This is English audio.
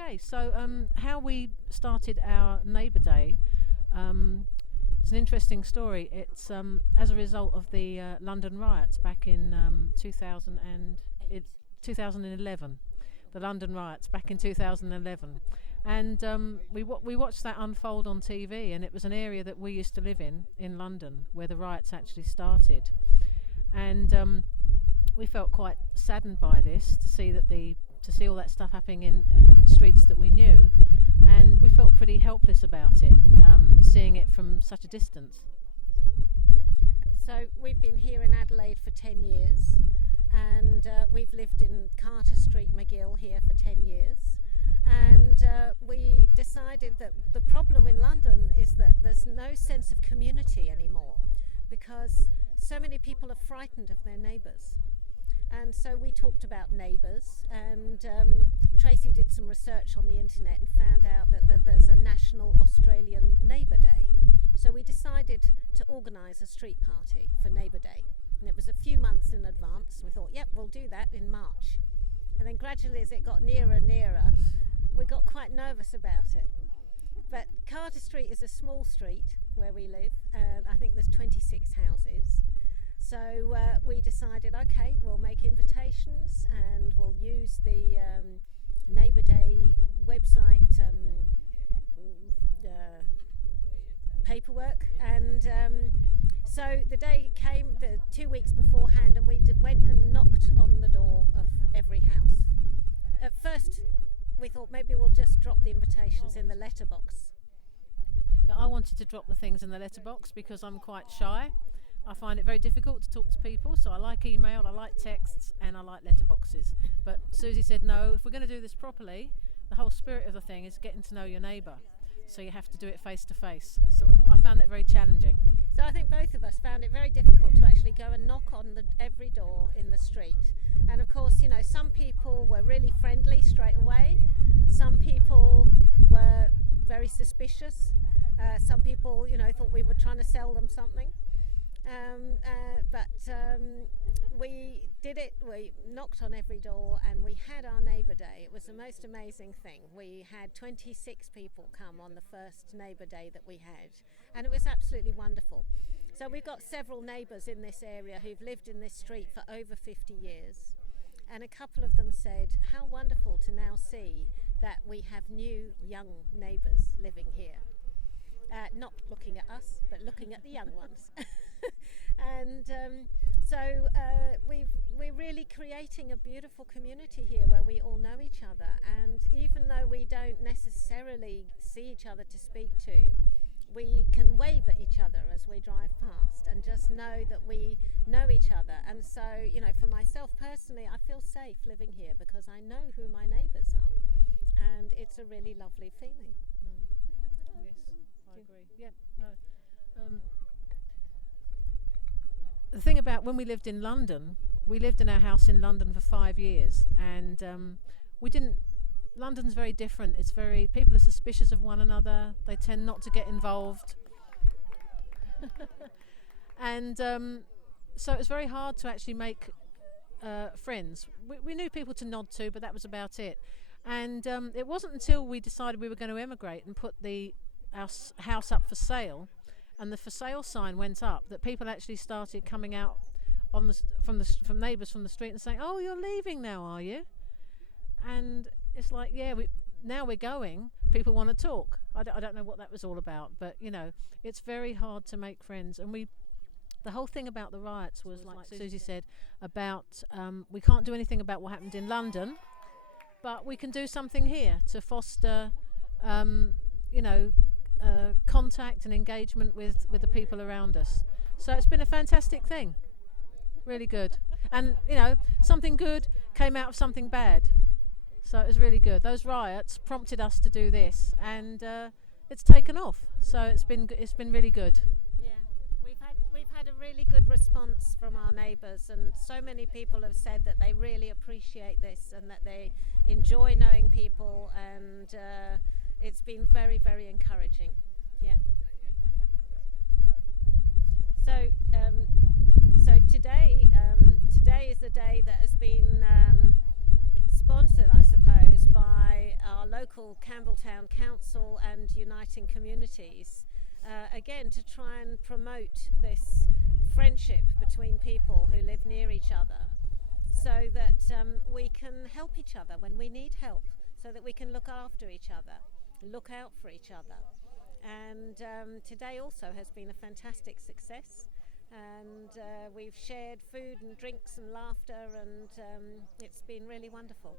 Okay, so how we started our Neighbour Day, it's an interesting story. It's as a result of the London riots back in 2011. The London riots back in 2011. And we watched that unfold on TV, and it was an area that we used to live in London, where the riots actually started. And we felt quite saddened by this, to see all that stuff happening in streets that we knew, and we felt pretty helpless about it, seeing it from such a distance. So we've been here in Adelaide for 10 years, and we've lived in Carter Street, McGill, here for 10 years. And we decided that the problem in London is that there's no sense of community anymore, because so many people are frightened of their neighbours. And so we talked about neighbours, and Tracy did some research on the internet and found out that there's a National Australian Neighbour Day. So we decided to organise a street party for Neighbour Day. And it was a few months in advance. We thought, yep, we'll do that in March. And then gradually, as it got nearer and nearer, we got quite nervous about it. But Carter Street is a small street where we live, and I think there's 26 houses. So we decided, okay, we'll make invitations and we'll use the Neighbour Day website paperwork. And so the day came 2 weeks beforehand, and we went and knocked on the door of every house. At first, we thought maybe we'll just drop the invitations in the letterbox. Yeah, I wanted to drop the things in the letterbox because I'm quite shy. I find it very difficult to talk to people, so I like email, I like texts, and I like letterboxes. But Susie said, no, if we're going to do this properly, the whole spirit of the thing is getting to know your neighbour. So you have to do it face to face. So I found that very challenging. So I think both of us found it very difficult to actually go and knock on every door in the street. And of course, you know, some people were really friendly straight away. Some people were very suspicious. Some people, you know, thought we were trying to sell them something. But we did it. We knocked on every door, and we had our Neighbour Day. It was the most amazing thing. We had 26 people come on the first Neighbour Day that we had, and it was absolutely wonderful. So we've got several neighbours in this area who've lived in this street for over 50 years, and a couple of them said, how wonderful to now see that we have new young neighbours living here. Not looking at us, but looking at the young ones. And so we're really creating a beautiful community here where we all know each other. And even though we don't necessarily see each other to speak to, we can wave at each other as we drive past and just know that we know each other. And so, you know, for myself personally, I feel safe living here because I know who my neighbours are. And it's a really lovely feeling. Yes, I agree. Yeah, no. The thing about when we lived in London, we lived in our house in London for 5 years, and we didn't. London's very different. It's very, people are suspicious of one another. They tend not to get involved, and so it was very hard to actually make friends. We knew people to nod to, but that was about it. And it wasn't until we decided we were going to emigrate and put our house up for sale, and the for sale sign went up, that people actually started coming out from neighbours from the street and saying, "Oh, you're leaving now, are you?" And it's like, yeah, now we're going. People want to talk. I don't know what that was all about, but you know, it's very hard to make friends. And the whole thing about the riots was, like Susie said, about we can't do anything about what happened in London, but we can do something here to foster, contact and engagement with the people around us. So it's been a fantastic thing, really good. And you know, something good came out of something bad. So it was really good. Those riots prompted us to do this, and it's taken off. So it's been really good. Yeah, we've had a really good response from our neighbours, and so many people have said that they really appreciate this and that they enjoy knowing people, and it's been very, very encouraging. Yeah. So today is the day that has been sponsored, I suppose, by our local local Campbelltown Council and Uniting Communities, again to try and promote this friendship between people who live near each other, so that we can help each other when we need help, so that we can look after each other, look out for each other. And today also has been a fantastic success, and we've shared food and drinks and laughter, and it's been really wonderful.